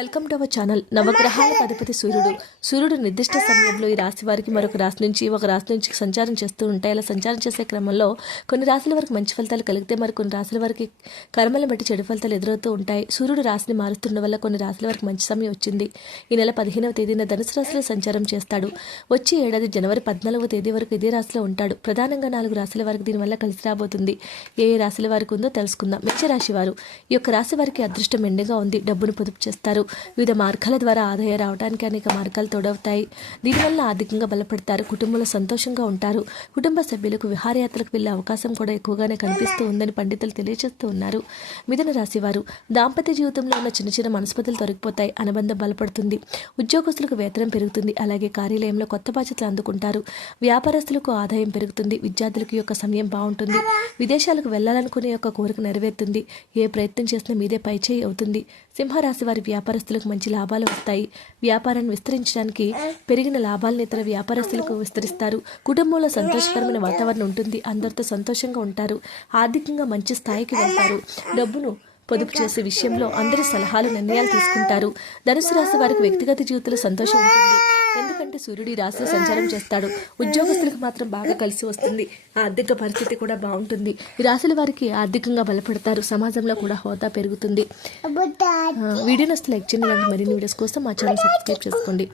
Welcome to our channel నవగ్రహాలకు అధిపతి సూర్యుడు. సూర్యుడు నిర్దిష్ట సమయంలో ఈ రాశి వారికి మరొక రాశి నుంచి ఒక రాశి నుంచి సంచారం చేస్తూ ఉంటాయి. అలా సంచారం చేసే క్రమంలో కొన్ని రాశుల వరకు మంచి ఫలితాలు కలిగితే మరి కొన్ని రాశుల వరకు కర్మలను బట్టి చెడు ఫలితాలు ఎదురవుతూ ఉంటాయి. సూర్యుడు రాశిని మారుతున్న వల్ల కొన్ని రాశుల వరకు మంచి సమయం వచ్చింది. ఈ నెల పదిహేనవ తేదీన ధనుసు రాశిలో సంచారం చేస్తాడు. వచ్చే ఏడాది జనవరి పద్నాలుగవ తేదీ వరకు ఇదే రాశిలో ఉంటాడు. ప్రధానంగా నాలుగు రాశుల వరకు దీనివల్ల కలిసి రాబోతుంది. ఏ ఏ రాశుల వారికి ఉందో తెలుసుకుందాం. మిచ్చ రాశి వారు. ఈ యొక్క రాశి వారికి అదృష్టం మెండుగా ఉంది. డబ్బును పొదుపు చేస్తారు. వివిధ మార్గాల ద్వారా ఆదాయం రావడానికి అనేక మార్గాలు తోడవుతాయి. దీనివల్ల ఆర్థికంగా బలపడతారు కుటుంబంలో సంతోషంగా ఉంటారు. కుటుంబ సభ్యులకు విహారయాత్రకు వెళ్ళే అవకాశం కూడా ఎక్కువగానే కనిపిస్తూ ఉందని పండితులు తెలియజేస్తూ ఉన్నారు. మిథున రాశివారు దాంపత్య జీవితంలో ఉన్న చిన్న చిన్న మనస్పతులు తొలగిపోతాయి అనుబంధం బలపడుతుంది ఉద్యోగస్తులకు వేతనం పెరుగుతుంది అలాగే కార్యాలయంలో కొత్త బాధ్యతలు అందుకుంటారు. వ్యాపారస్తులకు ఆదాయం పెరుగుతుంది విద్యార్థులకు యొక్క సమయం బాగుంటుంది విదేశాలకు వెళ్ళాలనుకునే యొక్క కోరిక నెరవేరుతుంది ఏ ప్రయత్నం చేసినా మీదే పైచేయి అవుతుంది. సింహరాశి వారి వ్యాపారస్తులకు మంచి లాభాలు వస్తాయి. వ్యాపారాన్ని విస్తరించడానికి పెరిగిన లాభాలను ఇతర వ్యాపారస్తులకు విస్తరిస్తారు. కుటుంబంలో సంతోషకరమైన వాతావరణం ఉంటుంది. అందరితో సంతోషంగా ఉంటారు. ఆర్థికంగా మంచి స్థాయికి వెళ్తారు. డబ్బును పొదుపు చేసే విషయంలో అందరి సలహాలు నిర్ణయాలు తీసుకుంటారు. ధనుసు రాశి వారికి వ్యక్తిగత జీవితంలో సంతోషం ఉంటుంది. ఎందుకంటే సూర్యుడు ఈ రాశిలో సంచారం చేస్తాడు. ఉద్యోగస్తులకు మాత్రం బాగా కలిసి వస్తుంది. ఆర్థిక పరిస్థితి కూడా బాగుంటుంది. ఈ రాశుల వారికి ఆర్థికంగా బలపడతారు. సమాజంలో కూడా హోదా పెరుగుతుంది. వీడియో నస్తే లైక్ చేయండి. మరిన్ని వీడియోస్ కోసం మా ఛానల్ సబ్స్క్రైబ్ చేసుకోండి.